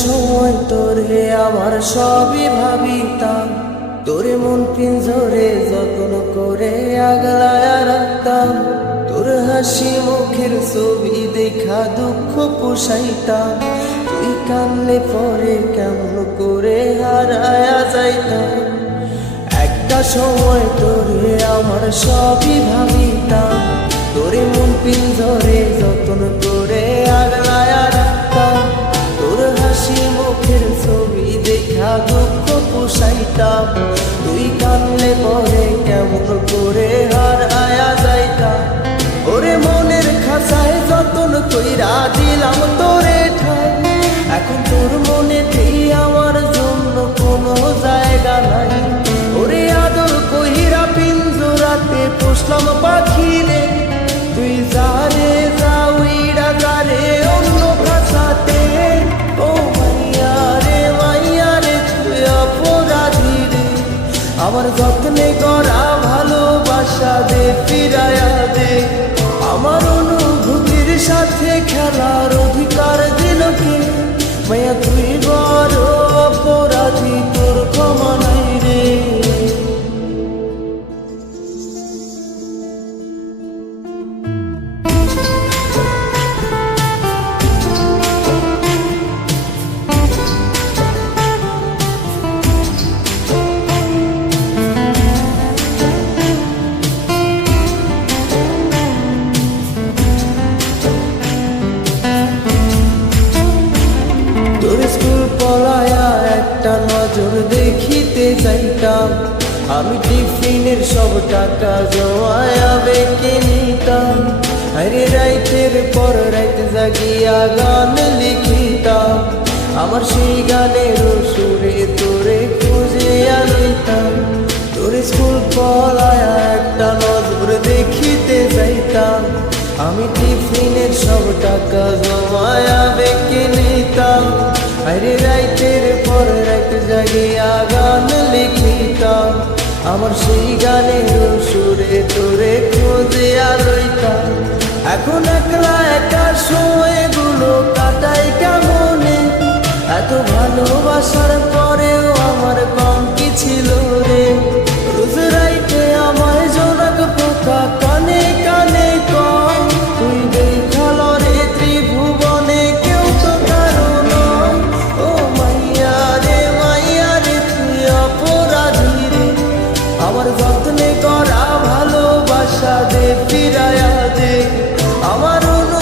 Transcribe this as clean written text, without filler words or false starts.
সময় তোরে আমার সবই ভাবিতাম, তোরে মন পিঞ্জরে যত্ন করে আগলায়া রাখতাম। তোর হাসি মুখের ছবি দেখা দুঃখ পোষাইতাম, তুই কানলে পরে কেমন করে হারায়া যাইতাম। একটা সময় তোরে আমার সবই ভাবিতাম, তোরে মন পিঞ্জরে যত্ন করে আগলায়া রাখতাম। তোর হাসি মুখের ছবি দেখা দুঃখ পোষাইতাম, তুই কানলে পরে কেমন করে হারায়া যাইতাম। ওরে মনের খাঁচায় যতন কইরা দিলাম তোরে ঠাই, এখন তোর মনেতেই আমার জন্য কোনো জায়গা নাই। ওরে আদর কইরা পিঞ্জরাতে পোষলাম পাখি রে, তুই যারে যাউইরা যারে অন্য ভাষাতে। ও মাইয়া রে তুই অপরাধী রে, আমার যত্নে করা ভালোবাসা দে ফিরায়া দে। আমার অনুভূতির সাথে খেলার অধিকার দিল কে? মাইয়া তুই বড় অপরাধী, তোর ক্ষমা নাই রে। তোর স্কুল পলায়া একটা নজর দেখিতে যাইতাম, আমি টিফিনের সব টাকা জমায়া বেঁকে নিতাম। আরে রাইতের পর রাইত জাগিয়া গান লিখিতাম, আমার সেই গানের সুরে তোরে খুঁজে আনিতাম। তোর স্কুল পলায়া একটা নজর দেখিতে যাইতাম, আমি টিফিনের সব টাকা জমায়া বেঁকে নিতাম। আরে রাইতের পর রাইত জাগিয়া গান লিখিতাম, আমার সেই গানের সুরে তোরে খুঁজিয়া লইতাম। এখন একলা একা সময়গুলো কাটাই কেমনে, এত ভালোবাসার পরেও আমার কম কি ছিল রে। রোজ রাইতে আমায় জোনাক পোকা কানে কানে কম, তুই দেখাল রে ত্রিভুবনে কেউ তো কারো নয়। ও মাইয়া রে তুই অপরাধী রে, আমার যত্নে করা